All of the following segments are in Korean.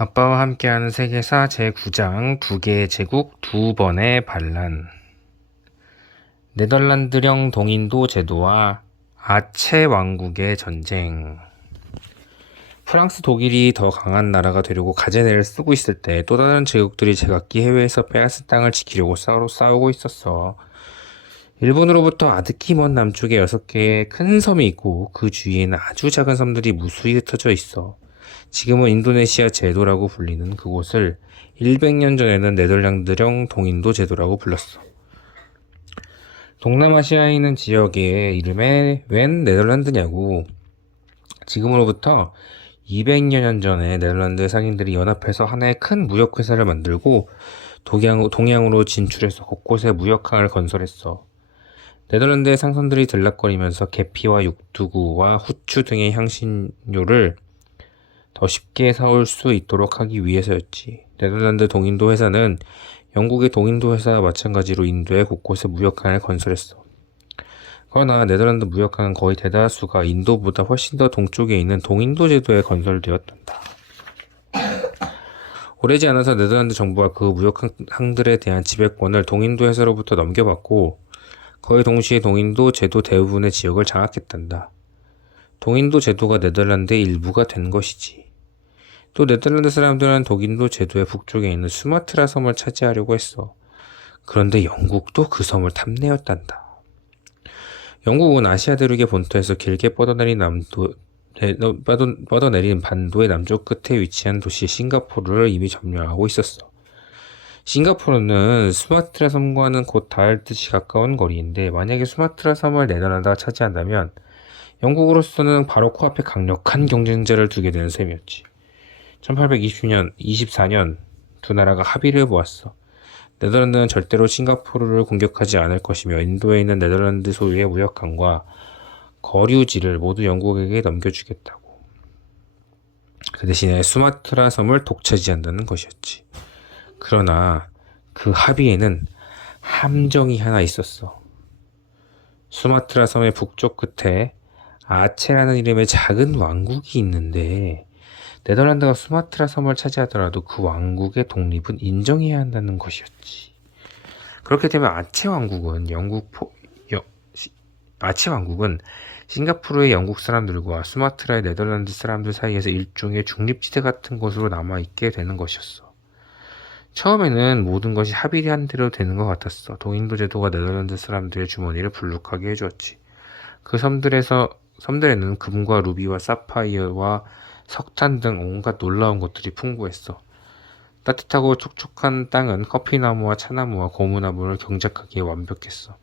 아빠와 함께하는 세계사 제9장 두 개의 제국 두 번의 반란. 네덜란드령 동인도 제도와 아체 왕국의 전쟁. 프랑스, 독일이 더 강한 나라가 되려고 가제네를 쓰고 있을 때 또 다른 제국들이 제각기 해외에서 빼앗은 땅을 지키려고 싸우고 있었어. 일본으로부터 아득히 먼 남쪽에 6개의 큰 섬이 있고 그 주위에는 아주 작은 섬들이 무수히 흩어져 있어. 지금은 인도네시아 제도라고 불리는 그곳을 100년 전에는 네덜란드령 동인도 제도라고 불렀어. 동남아시아에 있는 지역의 이름에 웬 네덜란드냐고. 지금으로부터 200여 년 전에 네덜란드 상인들이 연합해서 하나의 큰 무역회사를 만들고 동양으로 진출해서 곳곳에 무역항을 건설했어. 네덜란드의 상선들이 들락거리면서 계피와 육두구와 후추 등의 향신료를 더 쉽게 사올 수 있도록 하기 위해서였지. 네덜란드 동인도 회사는 영국의 동인도 회사와 마찬가지로 인도의 곳곳에 무역항을 건설했어. 그러나 네덜란드 무역항은 거의 대다수가 인도보다 훨씬 더 동쪽에 있는 동인도 제도에 건설되었단다. 오래지 않아서 네덜란드 정부가 그 무역항들에 대한 지배권을 동인도 회사로부터 넘겨받고 거의 동시에 동인도 제도 대부분의 지역을 장악했단다. 동인도 제도가 네덜란드의 일부가 된 것이지. 또 네덜란드 사람들은 동인도 제도의 북쪽에 있는 수마트라 섬을 차지하려고 했어. 그런데 영국도 그 섬을 탐내었단다. 영국은 아시아 대륙의 본토에서 길게 뻗어내린 반도의 남쪽 끝에 위치한 도시 싱가포르를 이미 점령하고 있었어. 싱가포르는 수마트라 섬과는 곧 닿을 듯이 가까운 거리인데 만약에 수마트라 섬을 네덜란드가 차지한다면 영국으로서는 바로 코앞에 강력한 경쟁자를 두게 되는 셈이었지. 1824년 두 나라가 합의를 보았어. 네덜란드는 절대로 싱가포르를 공격하지 않을 것이며 인도에 있는 네덜란드 소유의 무역항과 거류지를 모두 영국에게 넘겨주겠다고. 그 대신에 수마트라 섬을 독차지한다는 것이었지. 그러나 그 합의에는 함정이 하나 있었어. 수마트라 섬의 북쪽 끝에 아체라는 이름의 작은 왕국이 있는데 네덜란드가 수마트라 섬을 차지하더라도 그 왕국의 독립은 인정해야 한다는 것이었지. 그렇게 되면 아체 왕국은 싱가포르의 영국 사람들과 수마트라의 네덜란드 사람들 사이에서 일종의 중립지대 같은 곳으로 남아있게 되는 것이었어. 처음에는 모든 것이 합의한 대로 되는 것 같았어. 동인도 제도가 네덜란드 사람들의 주머니를 불룩하게 해주었지. 그 섬들에는 금과 루비와 사파이어와 석탄 등 온갖 놀라운 것들이 풍부했어. 따뜻하고 촉촉한 땅은 커피나무와 차나무와 고무나무를 경작하기에 완벽했어.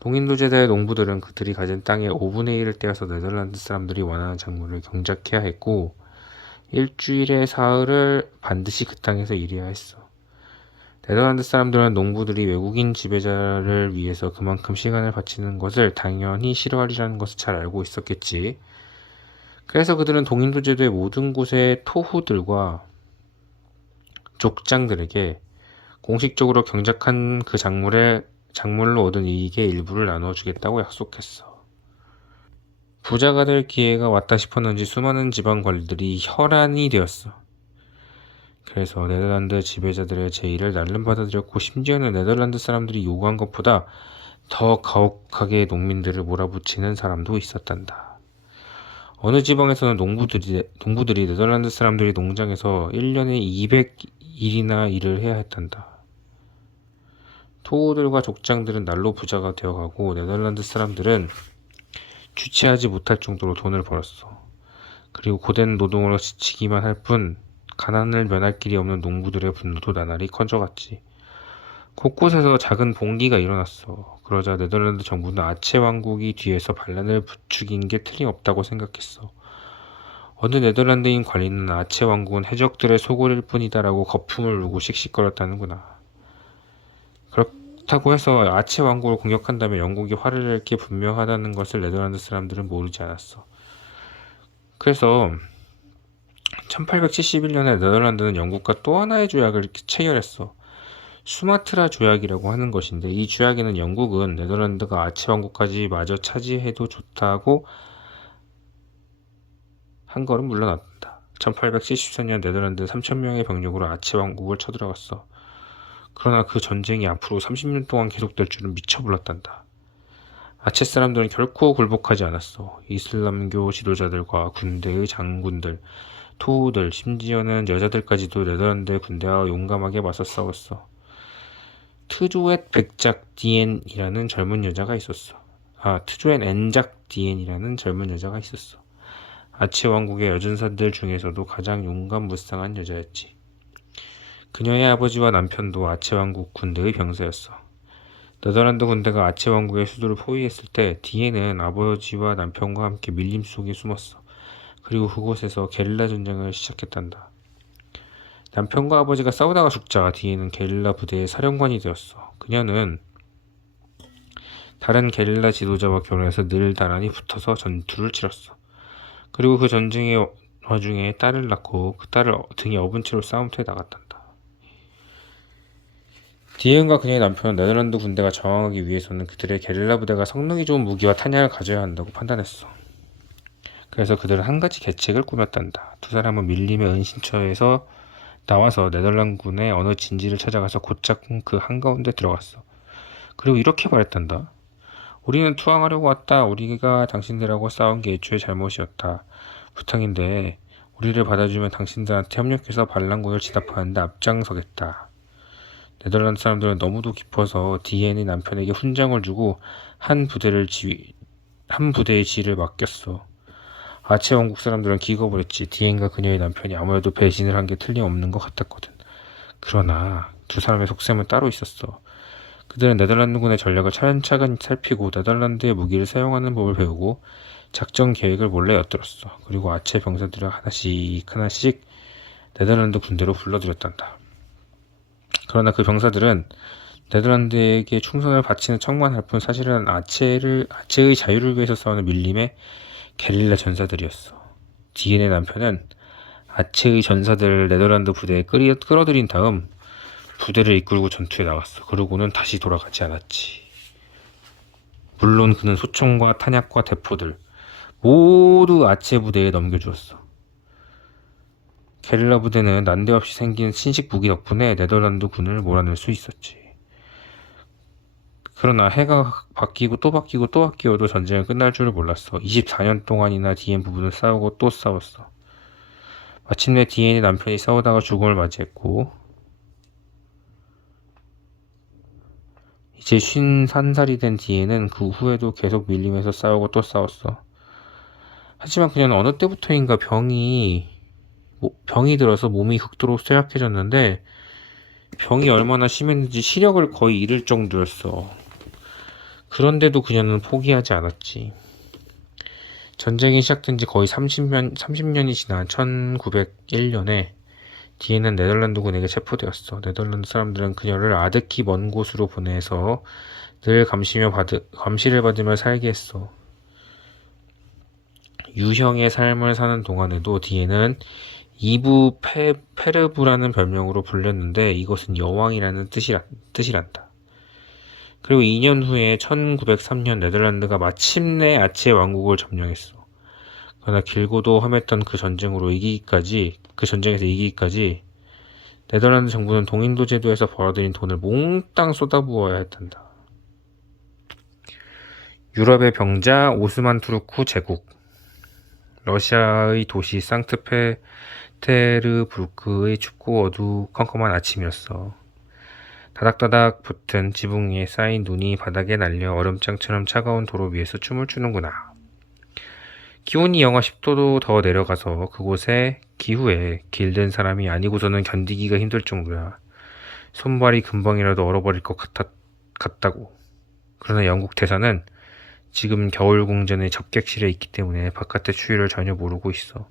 동인도 제도의 농부들은 그들이 가진 땅의 5분의 1을 떼어서 네덜란드 사람들이 원하는 작물을 경작해야 했고 일주일의 사흘을 반드시 그 땅에서 일해야 했어. 네덜란드 사람들은 농부들이 외국인 지배자를 위해서 그만큼 시간을 바치는 것을 당연히 싫어하리라는 것을 잘 알고 있었겠지. 그래서 그들은 동인도 제도의 모든 곳의 토후들과 족장들에게 공식적으로 경작한 그 작물로 얻은 이익의 일부를 나눠주겠다고 약속했어. 부자가 될 기회가 왔다 싶었는지 수많은 지방 관리들이 혈안이 되었어. 그래서 네덜란드 지배자들의 제의를 날름 받아들였고 심지어는 네덜란드 사람들이 요구한 것보다 더 가혹하게 농민들을 몰아붙이는 사람도 있었단다. 어느 지방에서는 농부들이 네덜란드 사람들이 농장에서 1년에 200일이나 일을 해야 했단다. 토우들과 족장들은 날로 부자가 되어가고 네덜란드 사람들은 주체하지 못할 정도로 돈을 벌었어. 그리고 고된 노동으로 지치기만 할 뿐 가난을 면할 길이 없는 농부들의 분노도 나날이 커져갔지. 곳곳에서 작은 봉기가 일어났어. 그러자 네덜란드 정부는 아체 왕국이 뒤에서 반란을 부추긴 게 틀림없다고 생각했어. 어느 네덜란드인 관리는 아체 왕국은 해적들의 소굴일 뿐이다라고 거품을 울고 씩씩거렸다는구나. 그렇다고 해서 아체 왕국을 공격한다면 영국이 화를 낼 게 분명하다는 것을 네덜란드 사람들은 모르지 않았어. 그래서 1871년에 네덜란드는 영국과 또 하나의 조약을 체결했어. 수마트라 조약이라고 하는 것인데 이 조약에는 영국은 네덜란드가 아체 왕국까지 마저 차지해도 좋다고 한 거는 물러났다. 1874년 네덜란드 3,000명의 병력으로 아체 왕국을 쳐들어갔어. 그러나 그 전쟁이 앞으로 30년 동안 계속될 줄은 미처 몰랐단다. 아체 사람들은 결코 굴복하지 않았어. 이슬람교 지도자들과 군대의 장군들, 토우들, 심지어는 여자들까지도 네덜란드의 군대와 용감하게 맞서 싸웠어. 트조엣 백작 디엔이라는 젊은 여자가 있었어. 트조엣 엔작 디엔이라는 젊은 여자가 있었어. 아체 왕국의 여전사들 중에서도 가장 용감무쌍한 여자였지. 그녀의 아버지와 남편도 아체 왕국 군대의 병사였어. 네덜란드 군대가 아체 왕국의 수도를 포위했을 때 디엔은 아버지와 남편과 함께 밀림 속에 숨었어. 그리고 그곳에서 게릴라 전쟁을 시작했단다. 남편과 아버지가 싸우다가 죽자 디엔은 게릴라 부대의 사령관이 되었어. 그녀는 다른 게릴라 지도자와 결혼해서 늘 나란히 붙어서 전투를 치렀어. 그리고 그 전쟁의 와중에 딸을 낳고 그 딸을 등에 업은 채로 싸움터에 나갔단다. 디엔과 그녀의 남편은 네덜란드 군대가 저항하기 위해서는 그들의 게릴라 부대가 성능이 좋은 무기와 탄약을 가져야 한다고 판단했어. 그래서 그들은 한 가지 계책을 꾸몄단다. 두 사람은 밀림의 은신처에서 나와서 네덜란드군의 어느 진지를 찾아가서 곧장 그 한가운데 들어갔어. 그리고 이렇게 말했단다. 우리는 투항하려고 왔다. 우리가 당신들하고 싸운 게 애초에 잘못이었다. 부탁인데 우리를 받아주면 당신들한테 협력해서 반란군을 진압하는데 앞장서겠다. 네덜란드 사람들은 너무도 깊어서 디엔의 남편에게 훈장을 주고 한 부대의 지휘를 맡겼어. 아체 왕국 사람들은 기겁을 했지. 디엔과 그녀의 남편이 아무래도 배신을 한 게 틀림없는 것 같았거든. 그러나 두 사람의 속셈은 따로 있었어. 그들은 네덜란드군의 전략을 차근차근 살피고 네덜란드의 무기를 사용하는 법을 배우고 작전 계획을 몰래 엿들었어. 그리고 아체 병사들을 하나씩 네덜란드 군대로 불러들였단다. 그러나 그 병사들은 네덜란드에게 충성을 바치는 척만 할 뿐 사실은 아체의 자유를 위해서 싸우는 밀림의 게릴라 전사들이었어. 디엔의 남편은 아체의 전사들을 네덜란드 부대에 끌어들인 다음 부대를 이끌고 전투에 나갔어. 그러고는 다시 돌아가지 않았지. 물론 그는 소총과 탄약과 대포들 모두 아체 부대에 넘겨주었어. 게릴라 부대는 난데없이 생긴 신식 무기 덕분에 네덜란드 군을 몰아낼 수 있었지. 그러나 해가 바뀌고 또 바뀌고 또 바뀌어도 전쟁은 끝날 줄을 몰랐어. 24년 동안이나 디엔 부부는 싸우고 또 싸웠어. 마침내 디엔의 남편이 싸우다가 죽음을 맞이했고 이제 51살이 된 디엔은 그 후에도 계속 밀림에서 싸우고 또 싸웠어. 하지만 그녀는 어느 때부터인가 병이 들어서 몸이 극도로 쇠약해졌는데 병이 얼마나 심했는지 시력을 거의 잃을 정도였어. 그런데도 그녀는 포기하지 않았지. 전쟁이 시작된 지 거의 30년이 지난 1901년에 디엔은 네덜란드군에게 체포되었어. 네덜란드 사람들은 그녀를 아득히 먼 곳으로 보내서 늘 감시를 받으며 살게 했어. 유형의 삶을 사는 동안에도 디엔은 이브 페르브라는 별명으로 불렸는데 이것은 여왕이라는 뜻이란다. 그리고 2년 후에 1903년 네덜란드가 마침내 아체 왕국을 점령했어. 그러나 길고도 험했던 그 전쟁에서 이기기까지 네덜란드 정부는 동인도 제도에서 벌어들인 돈을 몽땅 쏟아부어야 했단다. 유럽의 병자 오스만 투르크 제국. 러시아의 도시 상트페테르부르크의 춥고 어두컴컴한 아침이었어. 다닥다닥 붙은 지붕 위에 쌓인 눈이 바닥에 날려 얼음장처럼 차가운 도로 위에서 춤을 추는구나. 기온이 영하 10도도 더 내려가서 그곳의 기후에 길든 사람이 아니고서는 견디기가 힘들 정도야. 손발이 금방이라도 얼어버릴 것 같다고. 그러나 영국 대사는 지금 겨울 궁전의 접객실에 있기 때문에 바깥의 추위를 전혀 모르고 있어.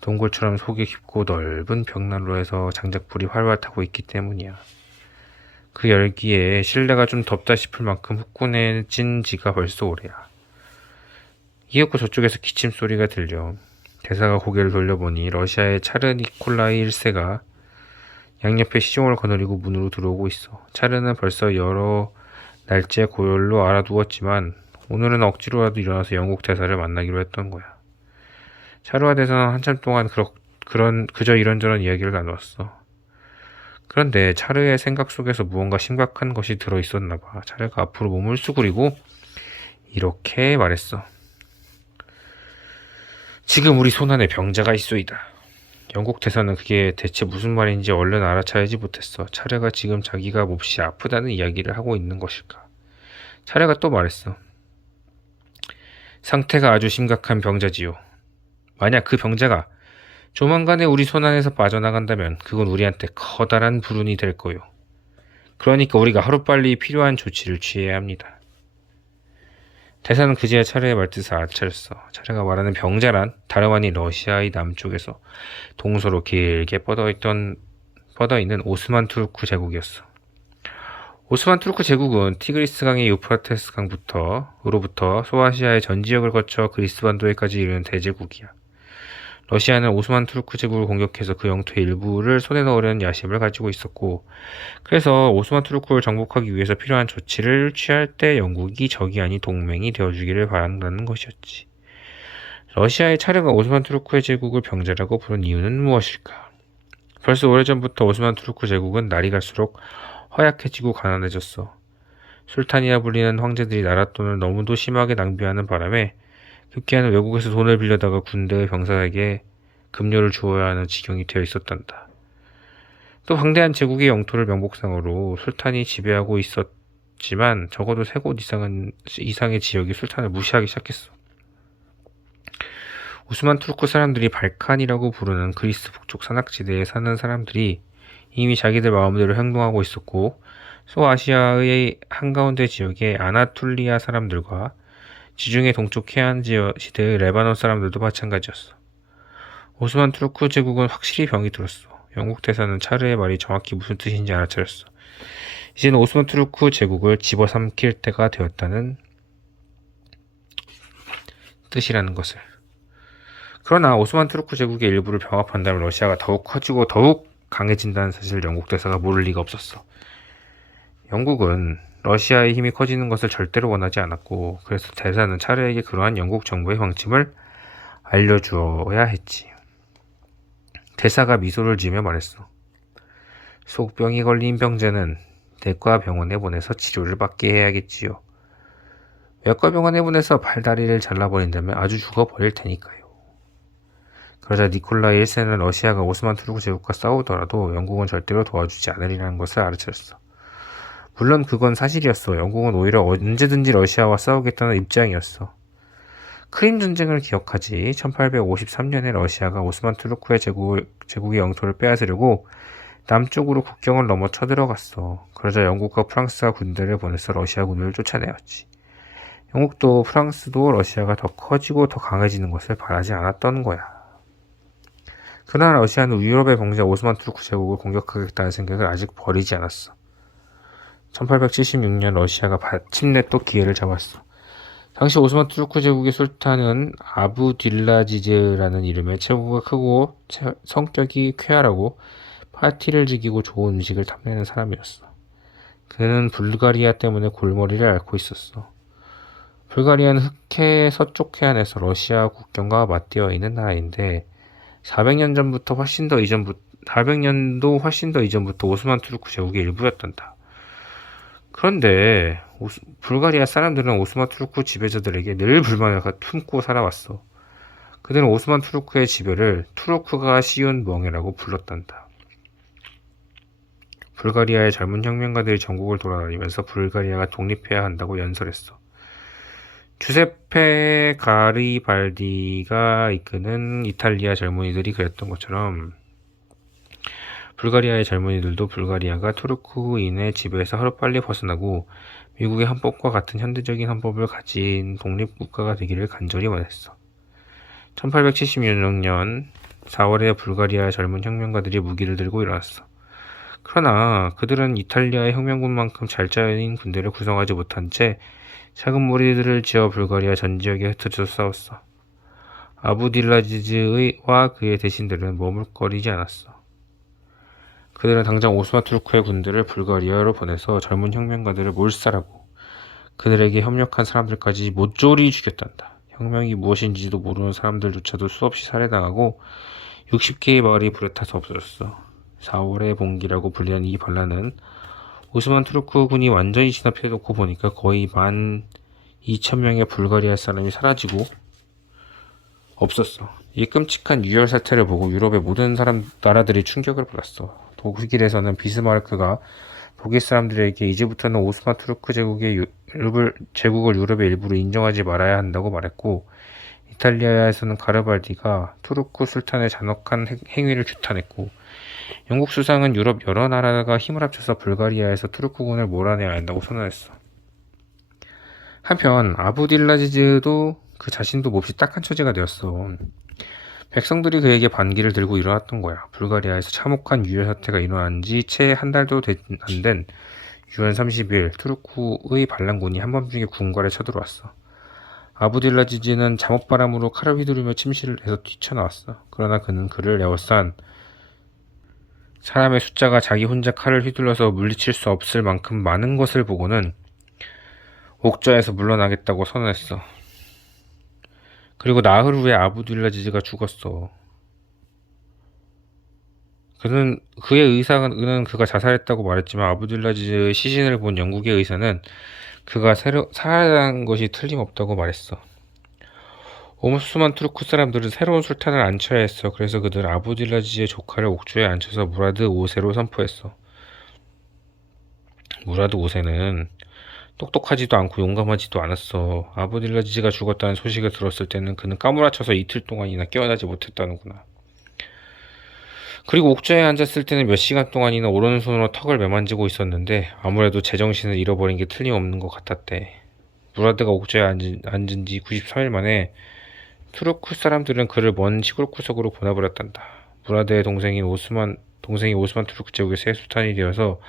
동굴처럼 속이 깊고 넓은 벽난로에서 장작불이 활활 타고 있기 때문이야. 그 열기에 실내가 좀 덥다 싶을 만큼 후끈해진 지가 벌써 오래야. 이윽고 저쪽에서 기침 소리가 들려. 대사가 고개를 돌려보니 러시아의 차르 니콜라이 1세가 양옆에 시종을 거느리고 문으로 들어오고 있어. 차르는 벌써 여러 날째 고열로 알아두었지만 오늘은 억지로라도 일어나서 영국 대사를 만나기로 했던 거야. 차르와 대사는 한참 동안 그저 이런저런 이야기를 나누었어. 그런데 차르의 생각 속에서 무언가 심각한 것이 들어있었나 봐. 차르가 앞으로 몸을 수그리고 이렇게 말했어. 지금 우리 손안에 병자가 있소이다. 영국 대사는 그게 대체 무슨 말인지 얼른 알아차리지 못했어. 차르가 지금 자기가 몹시 아프다는 이야기를 하고 있는 것일까? 차르가 또 말했어. 상태가 아주 심각한 병자지요. 만약 그 병자가 조만간에 우리 손안에서 빠져나간다면 그건 우리한테 커다란 불운이 될 거요. 그러니까 우리가 하루빨리 필요한 조치를 취해야 합니다. 대사는 그제야 차르의 말뜻을 알아차렸어. 차르가 말하는 병자란 다름 아닌 러시아의 남쪽에서 동서로 길게 뻗어있는 오스만 투르크 제국이었어. 오스만 투르크 제국은 티그리스 강의 유프라테스 강으로부터 소아시아의 전 지역을 거쳐 그리스 반도에까지 이르는 대제국이야. 러시아는 오스만 투르크 제국을 공격해서 그 영토의 일부를 손에 넣으려는 야심을 가지고 있었고, 그래서 오스만 투르크를 정복하기 위해서 필요한 조치를 취할 때 영국이 적이 아닌 동맹이 되어주기를 바란다는 것이었지. 러시아의 차르가 오스만 투르크의 제국을 병자라고 부른 이유는 무엇일까? 벌써 오래전부터 오스만 투르크 제국은 날이 갈수록 허약해지고 가난해졌어. 술탄이라 불리는 황제들이 나라 돈을 너무도 심하게 낭비하는 바람에 급기야는 외국에서 돈을 빌려다가 군대의 병사에게 급료를 주어야 하는 지경이 되어 있었단다. 또 방대한 제국의 영토를 명목상으로 술탄이 지배하고 있었지만 적어도 3곳 이상의 지역이 술탄을 무시하기 시작했어. 오스만 투르크 사람들이 발칸이라고 부르는 그리스 북쪽 산악지대에 사는 사람들이 이미 자기들 마음대로 행동하고 있었고, 소아시아의 한가운데 지역의 아나툴리아 사람들과 지중해 동쪽 해안 시대의 레바논 사람들도 마찬가지였어. 오스만 투르크 제국은 확실히 병이 들었어. 영국 대사는 차르의 말이 정확히 무슨 뜻인지 알아차렸어. 이제는 오스만 투르크 제국을 집어삼킬 때가 되었다는 뜻이라는 것을. 그러나 오스만 투르크 제국의 일부를 병합한다면 러시아가 더욱 커지고 더욱 강해진다는 사실을 영국 대사가 모를 리가 없었어. 영국은 러시아의 힘이 커지는 것을 절대로 원하지 않았고, 그래서 대사는 차르에게 그러한 영국 정부의 방침을 알려주어야 했지. 대사가 미소를 지으며 말했어. 속병이 걸린 병자는 내과 병원에 보내서 치료를 받게 해야겠지요. 외과 병원에 보내서 팔다리를 잘라버린다면 아주 죽어버릴 테니까요. 그러자 니콜라이 1세는 러시아가 오스만 투르크 제국과 싸우더라도 영국은 절대로 도와주지 않으리라는 것을 알아차렸어. 물론 그건 사실이었어. 영국은 오히려 언제든지 러시아와 싸우겠다는 입장이었어. 크림 전쟁을 기억하지. 1853년에 러시아가 오스만 투르크의 제국의 영토를 빼앗으려고 남쪽으로 국경을 넘어 쳐들어갔어. 그러자 영국과 프랑스가 군대를 보내서 러시아 군을 쫓아내었지. 영국도 프랑스도 러시아가 더 커지고 더 강해지는 것을 바라지 않았던 거야. 그러나 러시아는 유럽의 병자 오스만 투르크 제국을 공격하겠다는 생각을 아직 버리지 않았어. 1876년 러시아가 마침내 또 기회를 잡았어. 당시 오스만 투르크 제국의 술탄은 아부딜라지즈라는 이름의 체구가 크고 성격이 쾌활하고 파티를 즐기고 좋은 음식을 탐내는 사람이었어. 그는 불가리아 때문에 골머리를 앓고 있었어. 불가리아는 흑해 서쪽 해안에서 러시아 국경과 맞대어 있는 나라인데 400년도 훨씬 더 이전부터 오스만 투르크 제국의 일부였단다. 그런데 불가리아 사람들은 오스만 투르크 지배자들에게 늘 불만을 품고 살아왔어. 그들은 오스만 투르크의 지배를 투르크가 씌운 멍해라고 불렀단다. 불가리아의 젊은 혁명가들이 전국을 돌아다니면서 불가리아가 독립해야 한다고 연설했어. 주세페 가리발디가 이끄는 이탈리아 젊은이들이 그랬던 것처럼 불가리아의 젊은이들도 불가리아가 투르크인의 지배에서 하루빨리 벗어나고 미국의 헌법과 같은 현대적인 헌법을 가진 독립국가가 되기를 간절히 원했어. 1876년 4월에 불가리아 젊은 혁명가들이 무기를 들고 일어났어. 그러나 그들은 이탈리아의 혁명군만큼 잘 짜인 군대를 구성하지 못한 채 작은 무리들을 지어 불가리아 전 지역에 흩어져 싸웠어. 아부딜라지즈와 그의 대신들은 머물거리지 않았어. 그들은 당장 오스만 투르크의 군대를 불가리아로 보내서 젊은 혁명가들을 몰살하고 그들에게 협력한 사람들까지 모조리 죽였단다. 혁명이 무엇인지도 모르는 사람들조차도 수없이 살해당하고 60개의 마을이 불에 타서 없어졌어. 4월의 봉기라고 불리는 이 반란은 오스만 투르크 군이 완전히 진압해놓고 보니까 거의 12,000명의 불가리아 사람이 사라지고 없었어. 이 끔찍한 유혈 사태를 보고 유럽의 모든 나라들이 충격을 받았어. 독일에서는 비스마르크가 독일 사람들에게 이제부터는 오스만 투르크 제국을 유럽의 일부로 인정하지 말아야 한다고 말했고, 이탈리아에서는 가르발디가 투르크 술탄의 잔혹한 행위를 규탄했고, 영국 수상은 유럽 여러 나라가 힘을 합쳐서 불가리아에서 투르크군을 몰아내야 한다고 선언했어. 한편 아부딜라지즈도 그 자신도 몹시 딱한 처지가 되었어. 백성들이 그에게 반기를 들고 일어났던 거야. 불가리아에서 참혹한 유혈 사태가 일어난 지 채 한 달도 안 된 6월 30일 투르크의 반란군이 한밤중에 궁궐에 쳐들어왔어. 아부딜라지즈는 잠옷바람으로 칼을 휘두르며 침실을 해서 뛰쳐나왔어. 그러나 그는 그를 에워싼 사람의 숫자가 자기 혼자 칼을 휘둘러서 물리칠 수 없을 만큼 많은 것을 보고는 옥좌에서 물러나겠다고 선언했어. 그리고 나흘 후에 아부딜라지즈가 죽었어. 그의 의사는 그가 자살했다고 말했지만 아부딜라지즈의 시신을 본 영국의 의사는 그가 살아난 것이 틀림없다고 말했어. 오스만 투르크 사람들은 새로운 술탄을 앉혀야 했어. 그래서 그들은 아부딜라지즈의 조카를 옥주에 앉혀서 무라드 5세로 선포했어. 무라드 5세는 똑똑하지도 않고 용감하지도 않았어. 아부딜라지즈가 죽었다는 소식을 들었을 때는 그는 까무라쳐서 이틀 동안이나 깨어나지 못했다는구나. 그리고 옥좌에 앉았을 때는 몇 시간 동안이나 오른손으로 턱을 매만지고 있었는데 아무래도 제정신을 잃어버린 게 틀림없는 것 같았대. 무라드가 옥좌에 앉은 지 93일 만에 투르크 사람들은 그를 먼 시골 구석으로 보내버렸단다. 무라드의 동생이 오스만 투르크 제국의 새 수탄이 되어서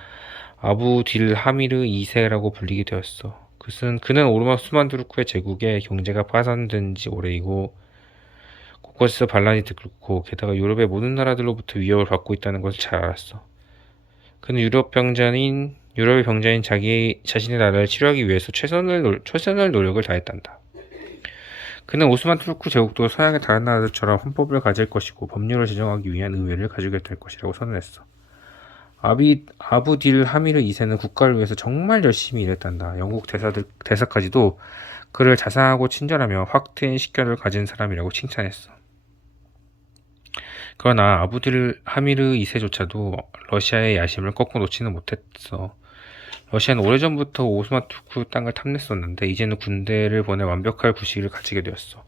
아부딜 하미르 2세라고 불리게 되었어. 그는 오스만 투르크의 제국의 경제가 파산된 지 오래이고 곳곳에서 반란이 들끓고 게다가 유럽의 모든 나라들로부터 위협을 받고 있다는 것을 잘 알았어. 그는 유럽의 병자인 자신의 나라를 치료하기 위해서 최선을 노력을 다했단다. 그는 오스만 투르크 제국도 서양의 다른 나라들처럼 헌법을 가질 것이고 법률을 제정하기 위한 의회를 가지게 될 것이라고 선언했어. 아부딜 하미르 2세는 국가를 위해서 정말 열심히 일했단다. 영국 대사까지도 그를 자상하고 친절하며 확 트인 식견을 가진 사람이라고 칭찬했어. 그러나 아부딜 하미르 2세조차도 러시아의 야심을 꺾고 놓지는 못했어. 러시아는 오래전부터 오스만 투르크 땅을 탐냈었는데 이제는 군대를 보내 완벽할 구실을 가지게 되었어.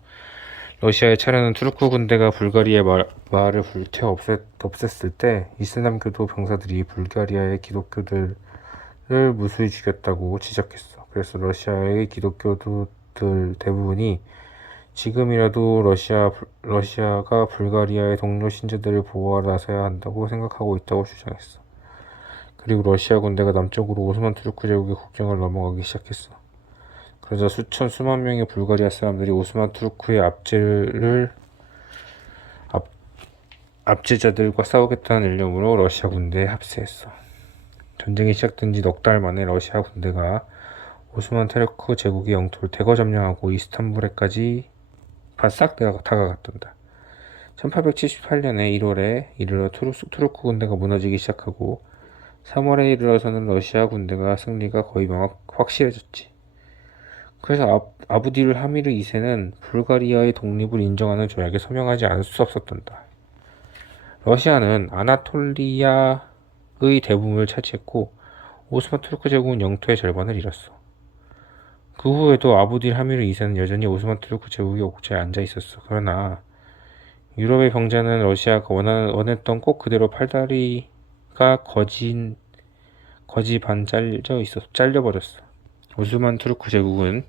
러시아의 차례는 투르크 군대가 불가리아의 마을을 불태워 없앴을 때 이슬람교도 병사들이 불가리아의 기독교들을 무수히 죽였다고 지적했어. 그래서 러시아의 기독교도들 대부분이 지금이라도 러시아가 불가리아의 동료 신자들을 보호하러 나서야 한다고 생각하고 있다고 주장했어. 그리고 러시아 군대가 남쪽으로 오스만 투르크 제국의 국경을 넘어가기 시작했어. 그러자 수만 명의 불가리아 사람들이 오스만 투르크의 압제자들과 싸우겠다는 일념으로 러시아 군대에 합세했어. 전쟁이 시작된 지 넉 달 만에 러시아 군대가 오스만 투르크 제국의 영토를 대거 점령하고 이스탄불에까지 바싹 다가갔단다. 1878년에 1월에 이르러 투르크 군대가 무너지기 시작하고 3월에 이르러서는 러시아 군대가 승리가 거의 확실해졌지. 그래서 아부딜 하미르 2세는 불가리아의 독립을 인정하는 조약에 서명하지 않을 수 없었단다. 러시아는 아나톨리아의 대부분을 차지했고 오스만 투르크 제국은 영토의 절반을 잃었어. 그 후에도 아부딜 하미르 2세는 여전히 오스만 투르크 제국의 옥좌에 앉아 있었어. 그러나 유럽의 병자는 러시아가 원했던 꼭 그대로 팔다리가 거지 반 잘려버렸어. 오스만 투르크 제국은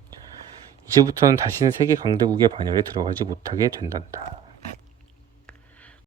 이제부터는 다시는 세계 강대국의 반열에 들어가지 못하게 된단다.